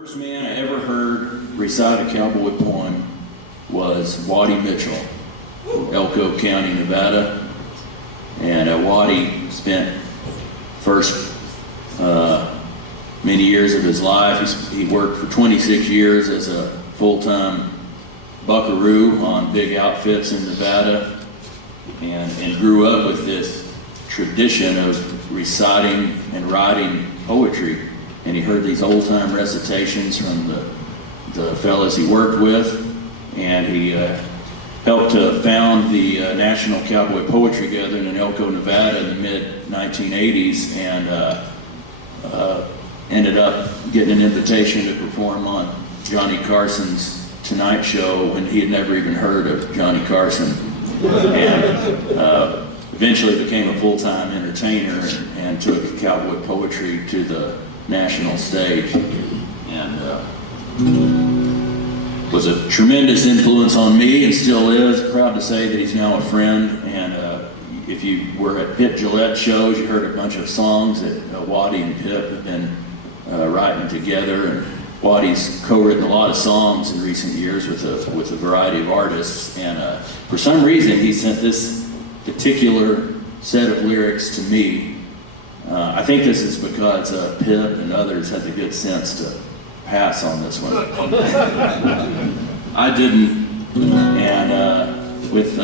First man I ever heard recite a cowboy poem was Waddy Mitchell from Elko County, Nevada. And Waddy spent first many years of his life. He worked for 26 years as a full-time buckaroo on big outfits in Nevada, and grew up with this tradition of reciting and writing poetry. And he heard these old-time recitations from the fellas he worked with, and he helped to found the National Cowboy Poetry Gathering in Elko, Nevada in the mid-1980s, and ended up getting an invitation to perform on Johnny Carson's Tonight Show when he had never even heard of Johnny Carson, and eventually became a full-time entertainer and took cowboy poetry to the national stage, and was a tremendous influence on me and still is. Proud to say that he's now a friend, and if you were at Pip Gillette shows, you heard a bunch of songs that Waddy and Pip have been writing together, and Waddy's co-written a lot of songs in recent years with a variety of artists, and for some reason he sent this particular set of lyrics to me. I think this is because Pip and others had the good sense to pass on this one. I didn't, and with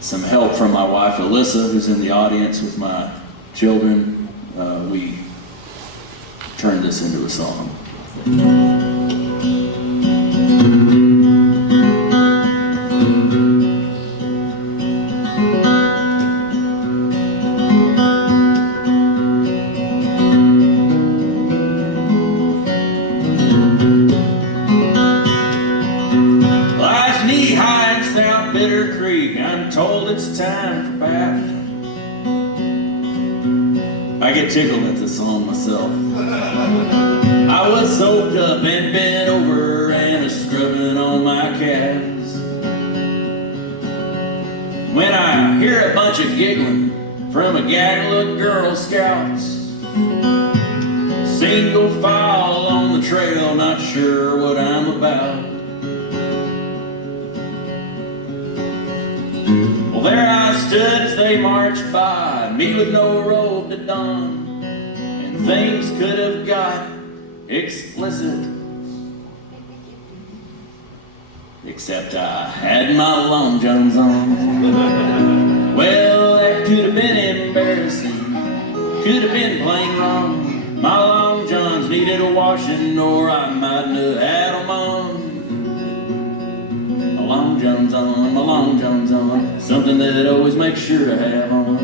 some help from my wife Alyssa, who's in the audience with my children, we turned this into a song. It's time for bath. I get tickled at this song myself. I was soaked up and bent over and a-scrubbing on my calves, when I hear a bunch of giggling from a gaggle of Girl Scouts, single file on the trail, not sure what I'm about. There I stood as they marched by, me with no robe to don, and things could have got explicit, except I had my long johns on. Well, that could have been embarrassing, could have been plain wrong. My long johns needed a washing, or I mightn't have had them on. My long johns on, my long johns on, something that always makes sure to have on.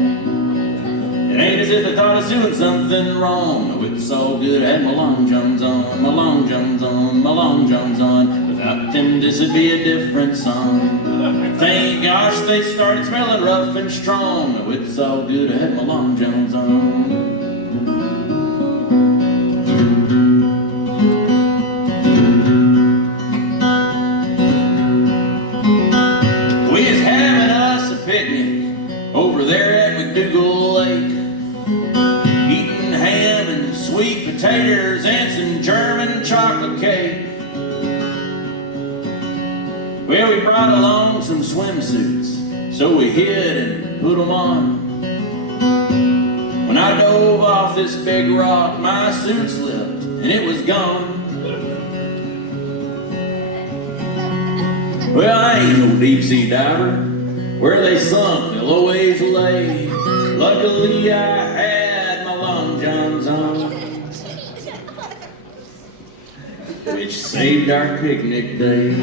It ain't as if I thought I was doing something wrong. No, it's all good, I had my long johns on, my long johns on, my long johns on. Without them, this would be a different song. Thank gosh they started smelling rough and strong. No, it's all good, I had my long johns on. Over there at McDougal Lake, eating ham and sweet potatoes and some German chocolate cake. Well, we brought along some swimsuits, so we hid and put them on. When I dove off this big rock, my suit slipped and it was gone. Well, I ain't no deep sea diver. Where they sunk, they'll always lay. Luckily I had my long johns on, which saved our picnic day.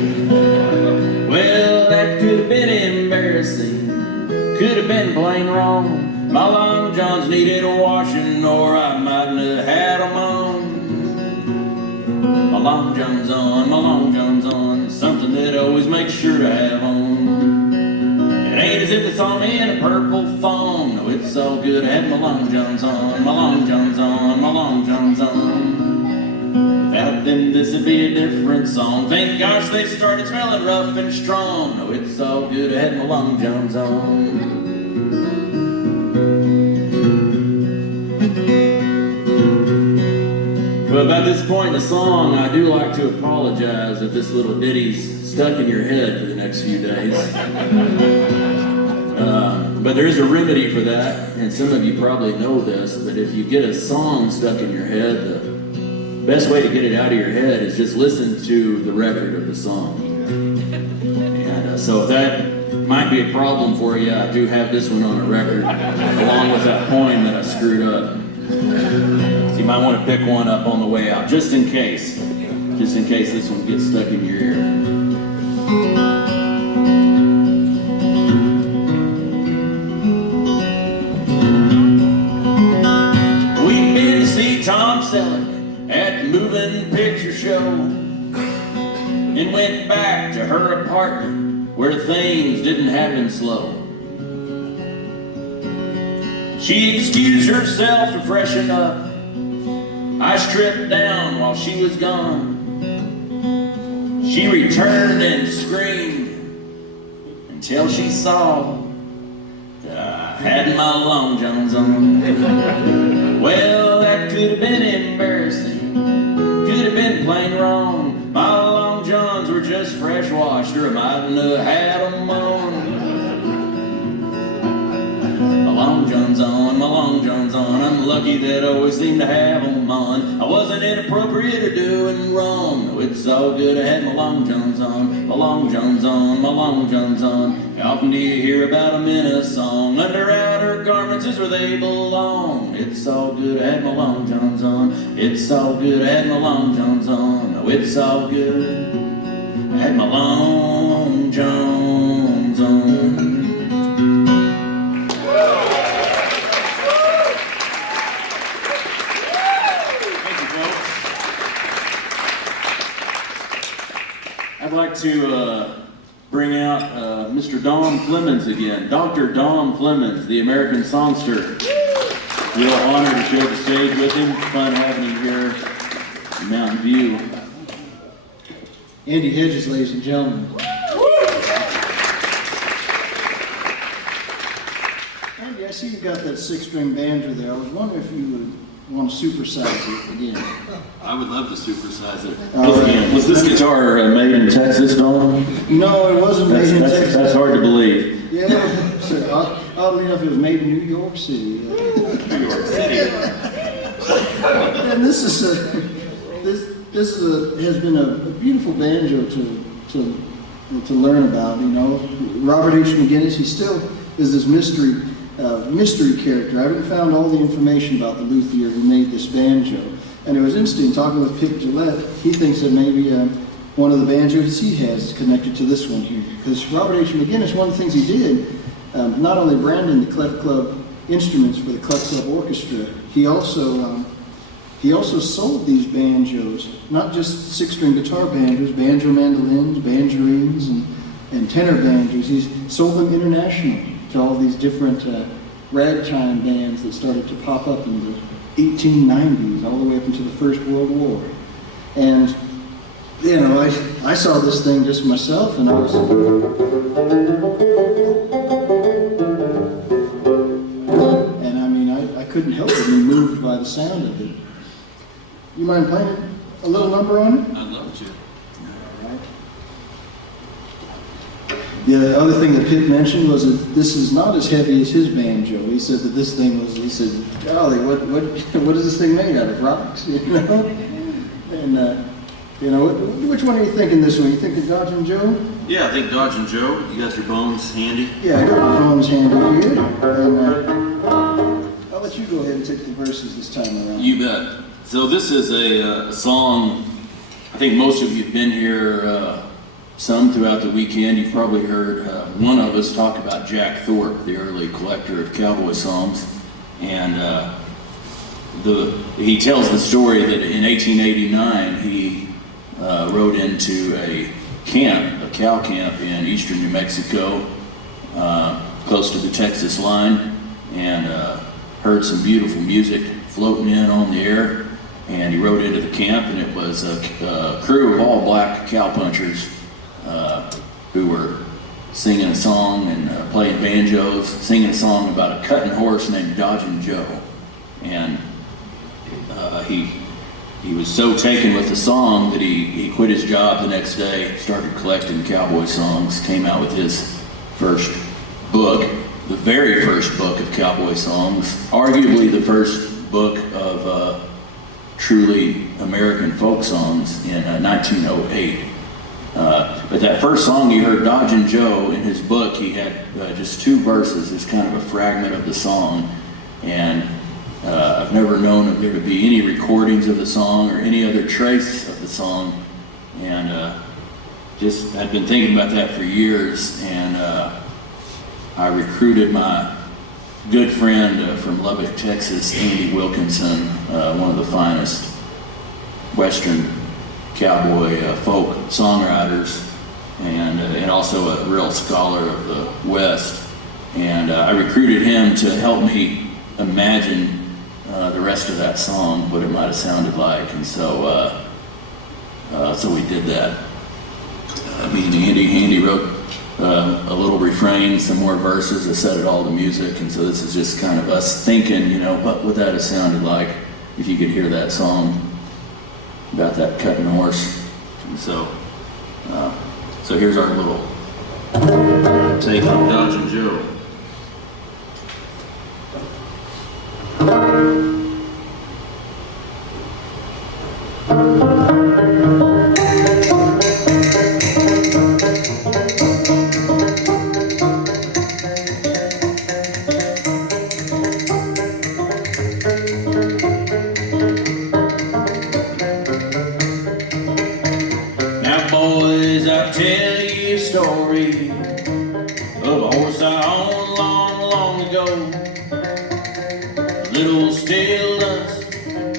Well, that could have been embarrassing, could have been plain wrong. My long johns needed a washing, or I mightn't have had them on. My long johns on, my long johns on, something that always makes sure to have on. It ain't as if they saw me in a purple thong. No, it's all good, I had my long johns on, my long johns on, my long johns on. Without them, this would be a different song. Thank gosh they started smelling rough and strong. No, it's all good, I had my long johns on. Well, about this point in the song, I do like to apologize if this little ditty's stuck in your head for the next few days. But there is a remedy for that, and some of you probably know this, but if you get a song stuck in your head, the best way to get it out of your head is just listen to the record of the song. And so if that might be a problem for you, I do have this one on a record, along with that poem that I screwed up. So you might want to pick one up on the way out, just in case this one gets stuck in your ear. Tom Selleck at the moving picture show and went back to her apartment where things didn't happen slow. She excused herself to freshen up. I stripped down while she was gone. She returned and screamed until she saw that I had my long johns on. Well, that could have been embarrassing, could have been plain wrong. My long johns were just fresh washed, or I mightn't have had them on. My long johns on, my long johns on, I'm lucky that I always seem to have them on. I wasn't inappropriate or doing wrong, no, it's all good, I had my long johns on, my long johns on, my long johns on. How often do you hear about them in a song? Under outer garments is where they belong. It's all good, I had my long johns on. It's all good, I had my long johns on. Oh, it's all good, I had my long johns on. Thank you, folks. I'd like to bring out Mr. Dom Flemons again. Dr. Dom Flemons, the American songster. Real honor to share the stage with him. Fun having him here in Mountain View. Andy Hedges, ladies and gentlemen. Andy, I see you got that 6-string banjo there. I was wondering if you would want to supersize it again. I would love to supersize it. Right. Was this guitar made in Texas, Dom? No, it wasn't made in Texas. That's hard to believe. Yeah, so oddly enough, it was made in New York City. New York City. And this has been a beautiful banjo to learn about. You know, Robert H. McGinnis, he still is this mystery character. I haven't found all the information about the luthier who made this banjo. And it was interesting talking with Pick Gillette. He thinks that maybe one of the banjos he has is connected to this one here. Because Robert H. McGinnis, one of the things he did, not only branding the Clef Club instruments for the Clef Club Orchestra, he also sold these banjos, not just 6-string guitar banjos, banjo mandolins, banjarines, and tenor banjos. He's sold them internationally to all these different ragtime bands that started to pop up in the 1890s, all the way up into the First World War. And, you know, I saw this thing just myself, and I was... And I mean, I couldn't help but be moved by the sound of it. You mind playing a little number on it? I'd love to. All right. Yeah, the other thing that Pitt mentioned was that this is not as heavy as his banjo. He said that this thing was, he said, golly, what is this thing made out of? Rocks, you know? And, you know, which one are you thinking this one? You thinking Dodgin Joe? Yeah, I think Dodgin Joe. You got your bones handy? Yeah, I got my bones handy here. And I'll let you go ahead and take the verses this time around. You bet. So this is a song, I think most of you have been here some throughout the weekend. You've probably heard one of us talk about Jack Thorpe, the early collector of cowboy songs. And he tells the story that in 1889 he rode into a cow camp in eastern New Mexico, close to the Texas line, and heard some beautiful music floating in on the air. And he rode into the camp, and it was a crew of all black cowpunchers who were singing a song and playing banjos, singing a song about a cutting horse named Dodgin Joe. And he he was so taken with the song that he quit his job the next day, started collecting cowboy songs, came out with his first book, the very first book of cowboy songs, arguably the first book of truly American folk songs in 1908. But that first song you heard, Dodgin' Joe, in his book, he had just 2 verses. It's kind of a fragment of the song. And I've never known of there to be any recordings of the song or any other trace of the song. And just, I'd been thinking about that for years. And I recruited my good friend from Lubbock, Texas, Andy Wilkinson, one of the finest Western cowboy folk songwriters, and also a real scholar of the West. And I recruited him to help me imagine the rest of that song, what it might have sounded like. And so we did that. Andy wrote a little refrain, some more verses, I set it all to music, and so this is just kind of us thinking, you know, what would that have sounded like if you could hear that song about that cutting horse. And so here's our little take on Dodgin' Joe. Boys, I'll tell you a story of a horse I owned long, long ago. Little steel dust,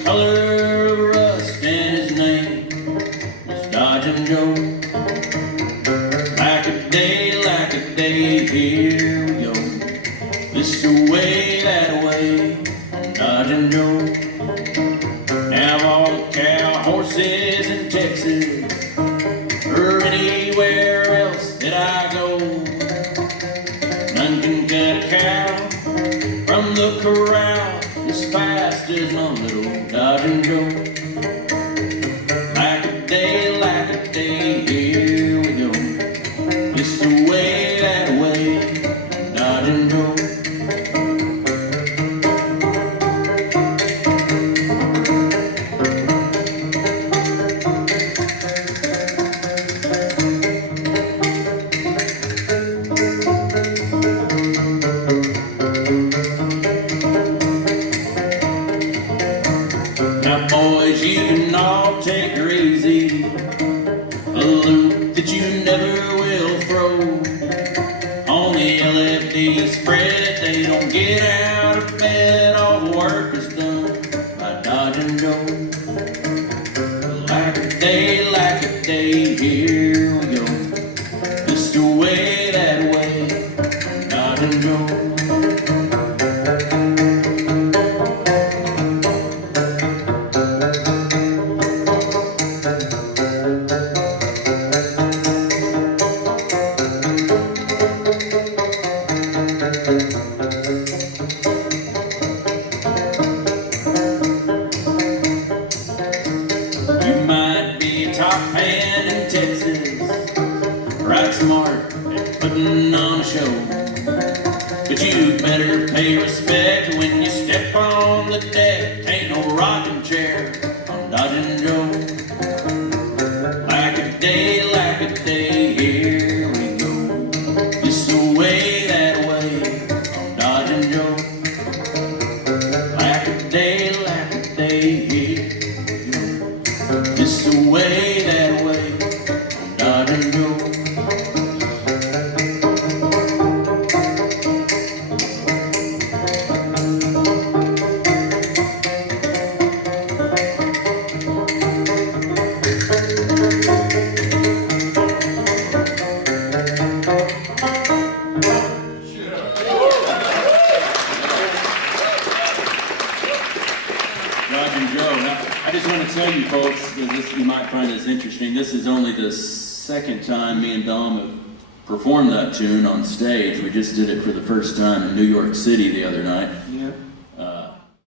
color of rust, and his name was Dodgin' Joe. Like a day, here we go. This way, that way, I'm Dodgin' Joe. Now all the cow horses in Texas or anywhere else that I go, none can cut a cow from the corral as fast as my little Dodgin' Joe. Like a day, here we go. This way, that way, Dodgin' Joe. Now boys, you can all take her easy, a loop that you never will throw. On the LFD spread, they don't get out of bed, all the work is done by Dodgin' Joe. Like a day, here we go. This way, that way, Dodgin' Joe. You might be a top man in Texas, right smart at putting on a show, but you better pay respect when you step on the deck. Ain't no rocking chair on Dodgin' Joe. Like a day, here we go. This way, that way, on Dodgin' Joe. Like a day, here. This way, that way, I'm Dodgin' Joe. Dodgin' Joe. Now, I just want to tell you folks, you might find this interesting, this is only the second time me and Dom have performed that tune on stage. We just did it for the first time in New York City the other night. Yeah.